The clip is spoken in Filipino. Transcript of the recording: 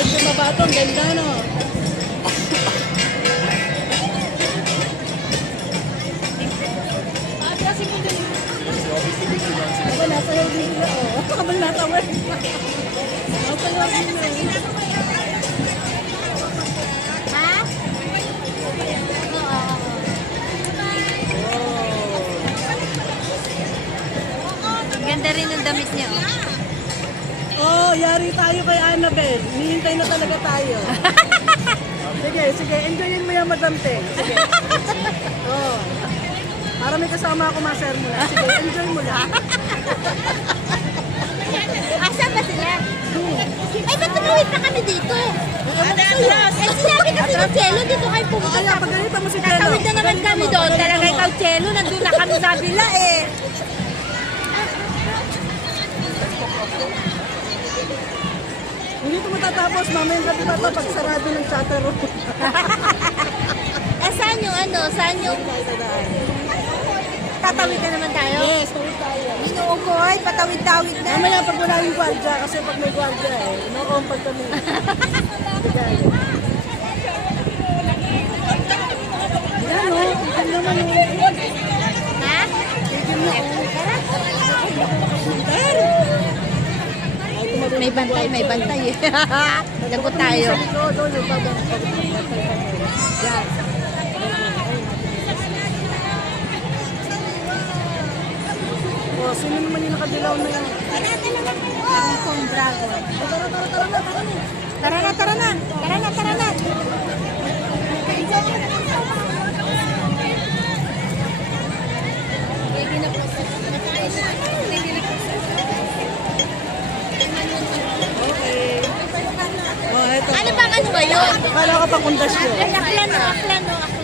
medyo mabato. Ang ganda, no? Ako, nasa yung din sila, oh. Habang nasa work. Nasa yung din sila. Ha? Ang ganda rin ng damit niya. Oh, yari tayo kay Annabelle. Hinihintay na talaga tayo. Sige, sige. Enjoyin mo yung madamte. Sige. Oh. Para may kasama ako ma-share mo na. Sige, enjoy mo lang. Asan ba sila? Ay, ba't tumawid na kami dito? Eh, sinabi kasi ng Chelo, dito kayo pumunta. Kaya pagkalita mo si Chelo. Tatawid na naman kami doon. Talaga ikaw, Chelo, nandun na kami sa bila eh. Hindi ito matatapos. Mamayang gabi pa ito pag sarado ng chatter room. Eh, saan yung ano? Saan yung... Tatawid na naman tayo? Yes, tawid tayo. Inuukoy, patawid-tawid na. Mamaya pag wala yung gwardya, kasi pag may gwardya eh, ino-compad kami. Sige. Yan o, tigil naman o. Ha? Tigil na o. May bantay, may bantay eh. Lagot tayo. Sa likod, o, yung babantay. Yan. O, sino naman yung nakadilaw na yan? Kung dragon. Tara, tara, tara na, tara na. Tara na, tara na. Tara na, tara na. Okay. O, eto. Ano bang ano ba yun? Akala ko pang kundasyon. Aklan o, aklan o, aklan.